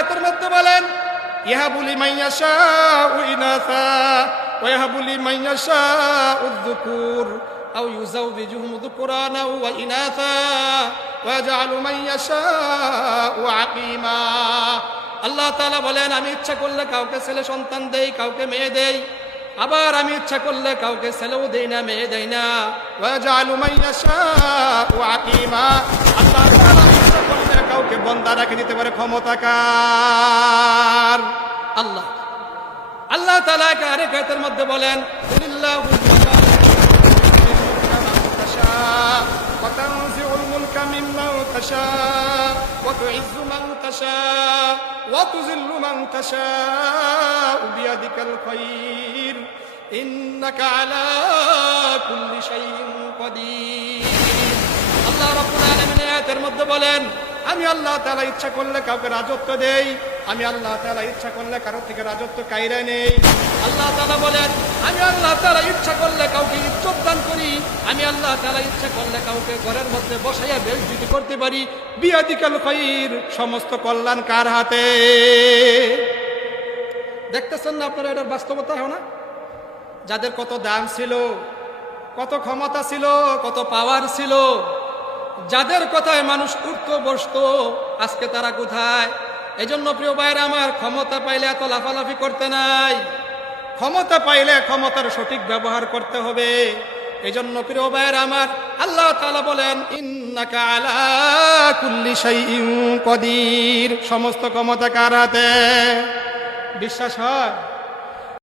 আয়াতের মধ্যে বলেন ইয়াহাবু লিমান ইয়াশাউ ইনাসা ওয়া ইয়াহাবু লিমান ইয়াশাউ যুকুর আও ইউযাওযিজুহুম যুকরানা ওয়া ইনাসা ওয়া ইয়াজআলু মান ইয়াশাউ আকীমা। আল্লাহ তাআলা বলেন আমি ইচ্ছা করলে কাউকে ছেলে সন্তান দেই, কাউকে মেয়ে দেই, আবার আমি ইচ্ছা করলে কাউকে ছেলেও দেই না, মেয়ে দেই না। ওয়া ইয়াজআলু মান ইয়াশাউ আকীমা। আল্লাহ তাআলা ইচ্ছা করলে কাউকে বান্দা রেখে দিতে পারে ক্ষমতা কার? আল্লাহ। আল্লাহ তাআলা আরেক আয়াতের মধ্যে বলেন লিল্লাহু وتنزع الملك ممن تشاء وتعز من تشاء وتذل من تشاء بيدك الخير إنك على كل شيء قدير। আল্লাহ রাব্বুল আলামিন আয়াতের মধ্যে বলেন আমি আল্লাহ তাআলা ইচ্ছা করলে কাউকে রাজত্ব দেই, আমি আল্লাহ তাআলা ইচ্ছা করলে কারো থেকে রাজত্ব কাইরা নেই। আল্লাহ তাআলা বলেন আমি আল্লাহ তাআলা ইচ্ছা করলে কাউকে ইজ্জত দান করি, আমি আল্লাহ তাআলা ইচ্ছা করলে কাউকে ঘরের মধ্যে বসাইয়া বেইজ্জতি করতে পারি। বিয়াদিকাল খায়র, সমস্ত কল্যাণ কার হাতে? দেখতেছেন না আপনারা এটার বাস্তবতা? হয় না? যাদের কত দাম ছিল, কত ক্ষমতা ছিল, কত পাওয়ার ছিল, যাদের কথায় মানুষ উঠতো বসতো, আজকে তারা কোথায়? এই জন্য প্রিয় ভাইরা আমার, ক্ষমতা পাইলে এত লাফালাফি করতে নাই। ক্ষমতা পাইলে ক্ষমতার সঠিক ব্যবহার করতে হবে। এই জন্য প্রিয় ভাইরা আমার, আল্লাহ তাআলা বলেন ইন্নাকা আলা কুল্লি শাইইন কদির, সমস্ত ক্ষমতা কার হাতে? বিশ্বাস হয়?